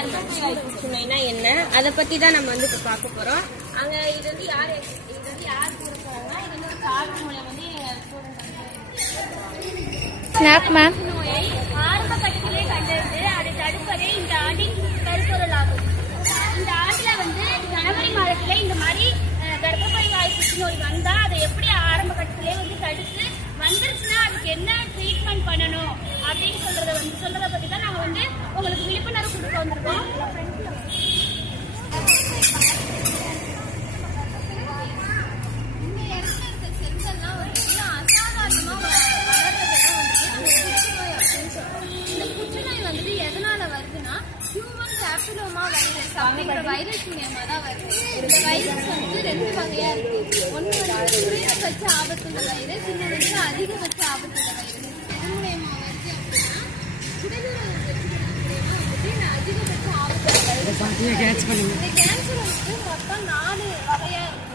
கர்ப்பப்பை வாய் புற்றுநோய்னா என்ன, அதை பத்தி தான் நம்ம வந்து இப்போ பார்க்க போறோம். அங்க இது வந்து யார் கூட போறாங்கன்னா, இது வந்து ஒரு கார்டு மூலம் வந்து நோயை ஆரம்ப கட்டத்திலே கண்டறிந்து அதை தடுப்பதே இந்த ஆண்டின் கருப்பொருள் ஆகும். இந்த ஆண்டுல வந்து ஜனவரி மாதத்திலே இந்த மாதிரி கர்ப்பப்பை வாய் புற்றுநோய் வந்தா அதை எப்படி ஆரம்ப கட்டத்திலே வந்து தடுத்து வந்துருச்சுன்னா அதுக்கு என்ன ட்ரீட்மெண்ட் பண்ணணும் அப்படின்னு சொல்றத பத்தி தான் நாங்க வந்து உங்களுக்கு விழிப்புணர்வு கொடுக்க வந்திருக்கோம். இந்த இடத்துல இருக்க செல்கள்லாம் வந்து அசாதாரணமா வளர்றதுதான் வந்து புற்றுநோய் அப்படின்னு சொல்றோம். இந்த புற்றுநோய் வந்து எதனால வருதுன்னா ஹியூமன் பேப்பிலோமா வைரஸ் அப்படிங்கிற வைரஸ் மூலமா தான் வருது. இந்த வைரஸ் வந்து 2 வகையா இருக்கு. ஒன்னு வந்து குறைந்தபட்ச ஆபத்துள்ள வைரஸ், இன்னொன்று வந்து அதிகபட்ச ஆபத்துள்ள வைரஸ். எது மூலமா வருது அப்படின்னா சுடநீரக பிரச்சனை மூலமா வந்துட்டு அதிகபட்ச ஆபத்துள்ள வைரஸ். இந்த கேன்சர் வந்து மொத்தம் 4 வகையா இருக்கு.